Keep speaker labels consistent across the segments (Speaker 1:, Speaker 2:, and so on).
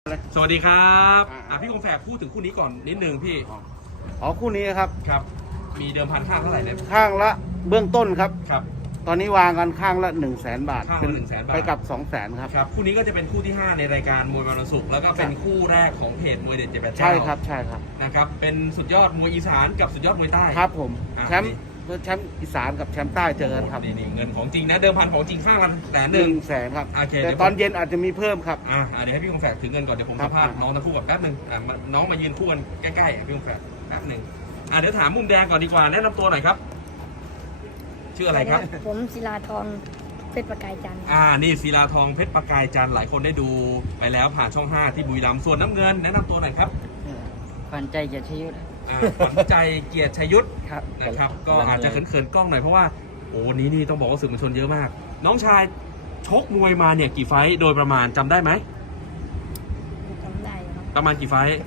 Speaker 1: สวัสดีครับพี่คงแฝกพูดถึงคู่นี้ก่อนนิดนึงพี่
Speaker 2: คู่นี้ครับ
Speaker 1: มีเดิมพันข้างเท่าไหร่เนี่ย
Speaker 2: ข้างละเบื้องต้นครับตอนนี้วางกันข้างละ100,000 บาท
Speaker 1: เป็น100,000 บาท
Speaker 2: ไปกับ200,000ครับ
Speaker 1: คู่นี้ก็จะเป็นคู่ที่5ในรายการมวยวันศุกร์แล้วก็เป็นคู่แรกของเพจมวยเด็ด789
Speaker 2: ใช่ครับ
Speaker 1: นะครับเป็นสุดยอดมวยอีสานกับสุดยอดมวยใต้
Speaker 2: ครับผมแชมป์อีสานกับแชมป์ใต้เจอกันครับ
Speaker 1: นี่เงินของจริงนะเดิมพันของจริงข้างละ100,000
Speaker 2: ครับแต่ตอนเย็นอาจจะมีเพิ่มครับ
Speaker 1: เดี๋ยวให้พี่คงแฝกถึงเงินก่อนเดี๋ยวผมสัมภาษณ์น้องทั้งคู่ก่อนแป๊บนึงน้องมายืนคู่กันใกล้ๆพี่คงแฝกแป๊บนึงเดี๋ยวถามมุมแดงก่อนดีกว่าแนะนำตัวหน่อยครับชื่ออะไรครับ
Speaker 3: ผมศิลาทองเพชรประกายจันทร์
Speaker 1: นี่ศิลาทองเพชรประกายจันทร์หลายคนได้ดูไปแล้วผ่านช่อง5ที่บุรีรัมย์ส่วนน้ำเงินแนะนำตัวหน่อยครับ
Speaker 4: ขวัญใจเกียรติชยุทธ
Speaker 1: ขวัญใจเกียรติชยุทธนะครับก็อาจจะเขินๆกล้องหน่อยเพราะว่าวันนี้นี่ต้องบอกว่าสื่อมวลชนเยอะมากน้องชายชกมวยมาเนี่ยกี่ไฟต์โดยประมาณจำได้ไหม
Speaker 3: จำได้ครับ
Speaker 1: ประมาณกี่ไฟต์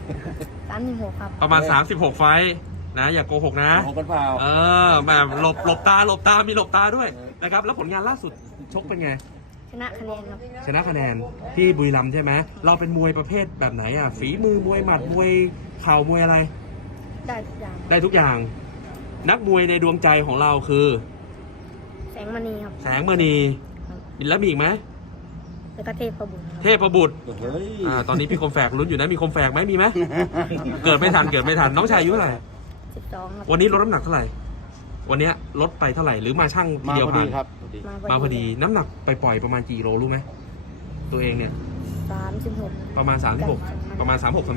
Speaker 3: 36ครับ
Speaker 1: ประมาณ36ไฟต์นะอย่าโกหกนะ
Speaker 2: โกหกกันเปล่า
Speaker 1: แบบหลบตามีหลบตาด้วยนะครับแล้วผลงานล่าสุดชกเป็นไง
Speaker 3: ชนะคะแนนครับ
Speaker 1: ชนะคะแนนที่บุรีรัมย์ใช่ไหมเราเป็นมวยประเภทแบบไหนฝีมือมวยหมัดมวยเข่ามวยอะไร
Speaker 3: ได้ทุกอย่าง
Speaker 1: นักมวยในดวงใจของเราคือ
Speaker 3: แสงมณีครับ
Speaker 1: แสงมณีแล้วมีอีกไหม
Speaker 3: แล้วก็เทพบุตร
Speaker 1: ตอนนี้พี่คมแฝกลุ้นอยู่นะมีคมแฝกไหมมีไหม เกิดไม่ทันน้องชายอายุเท่าไหร่
Speaker 3: 12ครับ
Speaker 1: วันนี้ลดน้ำหนักเท่าไหร่วันนี้ลดไปเท่าไหร่หรือมาช่างทีเดียวผ่านมาพอดีน้ำหนักไปปล่อยประมาณกี่โลรู้ไหมตัวเองเนี่ย
Speaker 3: 36
Speaker 1: ประมาณ36ประมาณ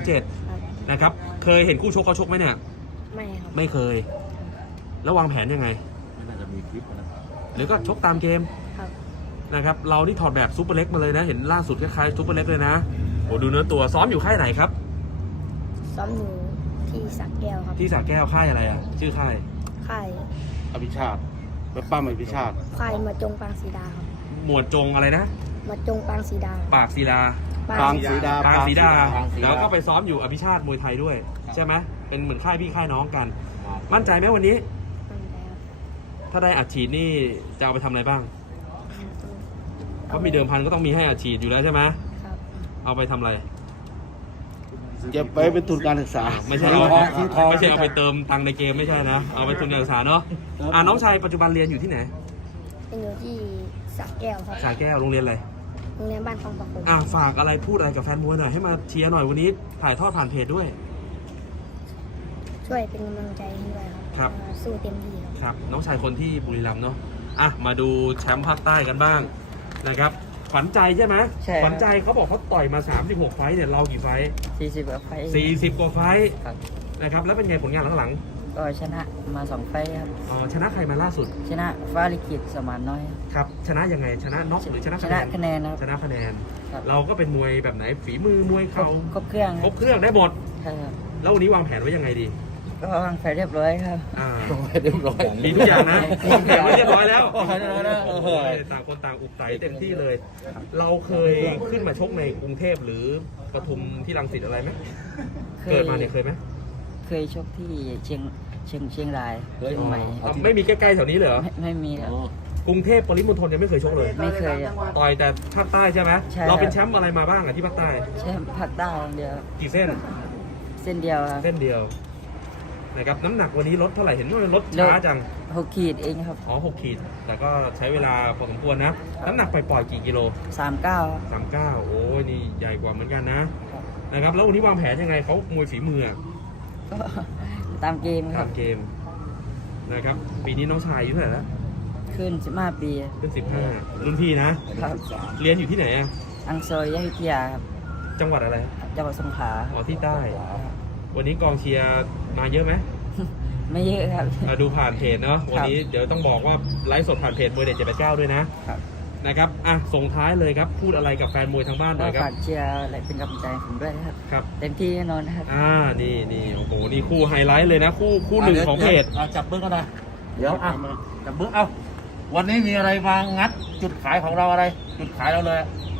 Speaker 1: 37นะครับเคยเห็นคู่ชกเขาชกไหมเนี่ยไม่เคยแล้ววางแผนยังไงไม่น่าจะมีคลิปนะหรือก็ชกตามเกมนะครับเราที่ถอดแบบซุปเปอร์เล็กมาเลยนะเห็นล่าสุดคล้ายๆซุปเปอร์เล็กเลยนะดูเนื้อตัวซ้อมอยู่ค่ายไหนครับ
Speaker 3: ซ้อมอยู่ที่สระแก้วครับ
Speaker 1: ที่สระแก้วค่ายอะไรชื่อค่าย
Speaker 2: อภิชาติปั้มอภิชาติ
Speaker 3: ค่ายมาจงปางศรีดาครับ
Speaker 1: หมวดจงอะไรนะ
Speaker 3: มาจงปางศรีดา
Speaker 1: ปางศรีดาแล้วก็ไปซ้อมอยู่อภิชาติมวยไทยด้วยใช่ไหมเป็นเหมือนค่ายพี่ค่ายน้องกันมั่นใจไหมวันนี้ถ้าได้อัดฉีดนี่จะเอาไปทำอะไรบ้างเพราะมีเดิมพันก็ต้องมีให้อัดฉีดอยู่แล้วใช่ไหมเอาไปทำอะไร
Speaker 2: เก็บไปเป็นทุนการศึกษา
Speaker 1: ไม่ใช่เอาไปเติมตังในเกมไม่ใช่นะเอาไปทุนการศึกษาเนาะน้องชายปัจจุบันเรียนอยู่ที่ไหน
Speaker 3: อยู่ที่สระแก้วครับ
Speaker 1: สระแก้วโรงเรียนอะไร
Speaker 3: โรงเรียนบ้านคลองประกง
Speaker 1: ฝากอะไรพูดอะไรกับแฟนมวยหน่อยให้มาเชียร์หน่อยวันนี้ถ่ายทอดผ่านเพจด้วย
Speaker 3: ช่วยเป็นกำลังใจให้ด้วยครับสู้เต็มที่
Speaker 1: ครับน้องชายคนที่บุรีรัมย์เนาะมาดูแชมป์ภาคใต้กันบ้างนะครับขวัญใจใช่ไหมขวัญใจเขาบอกเขาต่อยมา36ไฟต์เนี่ยเรากี่ไฟต์
Speaker 4: 40 กว่าไฟต์
Speaker 1: 40 กว่าไฟต์นะครับแล้วเป็นไงผลงานหลัง
Speaker 4: ๆก็ชนะมา2ไฟต์ครับ
Speaker 1: ชนะใครมาล่าสุด
Speaker 4: ชนะฟ้าลิขิตสมานน้อย
Speaker 1: ครับชนะยังไงชนะน็อกหรือชนะคะแนน
Speaker 4: ครับ
Speaker 1: ชนะคะแนนเราก็เป็นมวยแบบไหนฝีมือมวยเข่า
Speaker 4: ครบเครื่อง
Speaker 1: ได้หมด
Speaker 4: ใช่ครับ
Speaker 1: แล้ววันนี้วางแผนไว้ยังไงดี
Speaker 4: ก็วางแผนเรียบร้อยครับ
Speaker 2: เรียบร้อย
Speaker 1: มีทุกอย่างนะวางแผนไว้เรียบร้อยแล้วต่างคนต่างอุบไต่เต็มที่เลยเราเคยขึ้นมาชกในกรุงเทพหรือปทุมที่รังสิตอะไรไหมเกิดมาเนี่ยเคยไหม
Speaker 4: เคยชกที่เชียงรายเชียงใหม่
Speaker 1: ไม่มีใกล้ๆแถวนี้เลยเหรอ
Speaker 4: ไม่มีครับ
Speaker 1: กรุงเทพปริมณฑลยังไม่เคยชกเลย
Speaker 4: ไม่เคย
Speaker 1: ต่อยแต่ภาคใต้ใช่ไหมเราเป็นแชมป์อะไรมาบ้างที่ภาคใต้
Speaker 4: แชมป์ภาคใต้เดียว
Speaker 1: กี่เส้น
Speaker 4: เดียวครับ
Speaker 1: เส้นเดียวนะครับน้ำหนักวันนี้ลดเท่าไหร่เห็นว่ามันลดช้าจัง
Speaker 4: 6 ขีดเองครับ
Speaker 1: 6 ขีดแต่ก็ใช้เวลาพอสมควรนะน้ำหนักปล่อยกี่กิโล39โอ้ยนี่ใหญ่กว่าเหมือนกันนะครับแล้ววันนี้วางแผนยังไงเขามวยฝีมือ
Speaker 4: ก็ตามเกม
Speaker 1: นะครับปีนี้น้องชายอายุเท่าไหร่แล้ว
Speaker 4: ขึ้น15 ปี
Speaker 1: ขึ้น15รุ่นพี่นะครับเรียนอยู่ที่ไหน
Speaker 4: อังซอยวิทยาครับ
Speaker 1: จังหวัดอะไร
Speaker 4: จังหวัดสงขลา
Speaker 1: ที่ใต้วันนี้กองเชียร์มาเยอะไหม
Speaker 4: ไม่เยอะครับ
Speaker 1: ดูผ่านเพจเนาะวันนี้เดี๋ยวต้องบอกว่าไลฟ์สดผ่านเพจมวยเด็ด789ด้วยนะครับส่งท้ายเลยครับพูดอะไรกับแฟนมวยทางบ้านหน่อยครับ
Speaker 4: ฝากเชียร์และเป็นกำลังใจผมด้วยครับเต็มที่แน่นอนนะครับ
Speaker 1: นี่โอ้โหนี่คู่ไฮไลท์เลยนะคู่หนึ่งของเพจ
Speaker 2: จับเบิ้งกันนะเดี๋ยวจับเบิ้งวันนี้มีอะไรมางัดจุดขายของเราอะไรจุดขายเราเลย